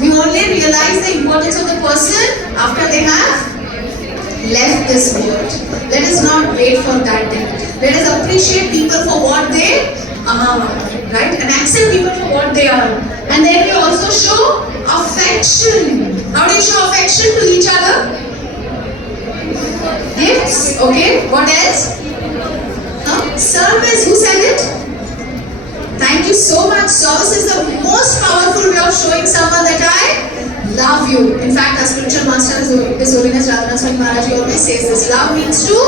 We only realize the importance of the person after they have left this world. Let us not wait for that day. Let us appreciate people for what they are, right? And accept people for what they are. And then we also show affection. How do you show affection to each other? Gifts, okay. What else? Service. Who said it? Thank you so much. Service is the most powerful way of showing someone that I love you. In fact, our spiritual master, His Holiness Radhanath Swami Maharaj, he always says this. Love means to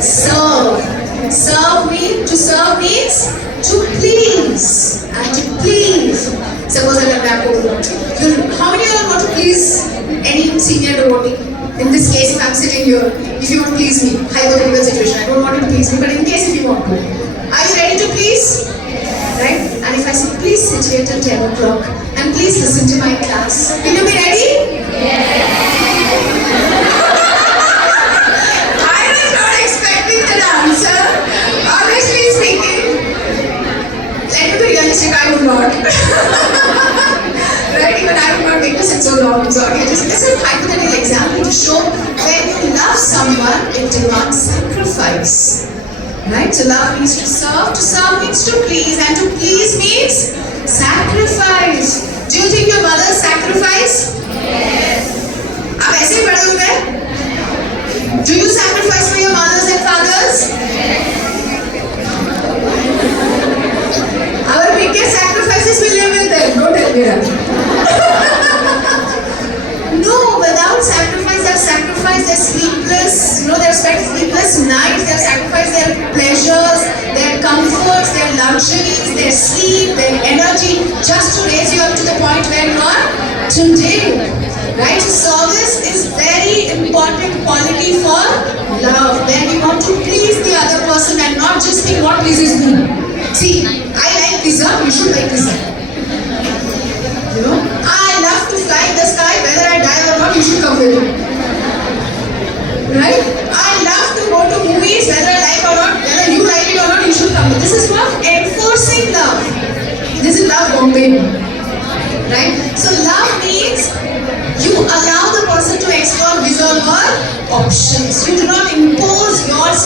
serve. To serve means to please. And to please. Suppose I have how many of you want to please any senior devotee? In this case, if I'm sitting here, if you want to please me, hypothetical situation, I don't want you to please me, but in case if you want to, are you ready to please? Right? And if I say, please sit here till 10 o'clock and please listen to my class, will you be ready? Yes. I was not expecting that answer. Honestly speaking, let me be realistic, I would not. Right? Even I would not make this so long. So okay, just this is a hypothetical example to show when you love someone, it demands sacrifice. Right? So love means to serve means to please, and to please means sacrifice. Do you think your mother sacrifice? Yes. आप ऐसे ही बड़े हुए हैं? Do you sacrifice for your mothers and fathers? Yes. Our biggest sacrifices we live with them. Don't tell me that. No, without sacrifice, they've sacrificed their sleepless, they've spent sleepless nights, they've sacrificed their pleasures, their comforts, their luxuries, their sleep, their energy, just to raise you up to the point where you are today. Right? Service is very important quality for love, where we want to please the other person and not just think what pleases me. See, I like pizza, you should like pizza. I love to fly in the sky, whether I die or not, you should come with me. Right? I love to go to movies, whether I like or not, whether you like it or not, you should come with me. This is what enforcing love. This is love bombing. Right? So love means you allow the person to explore his or her options. You do not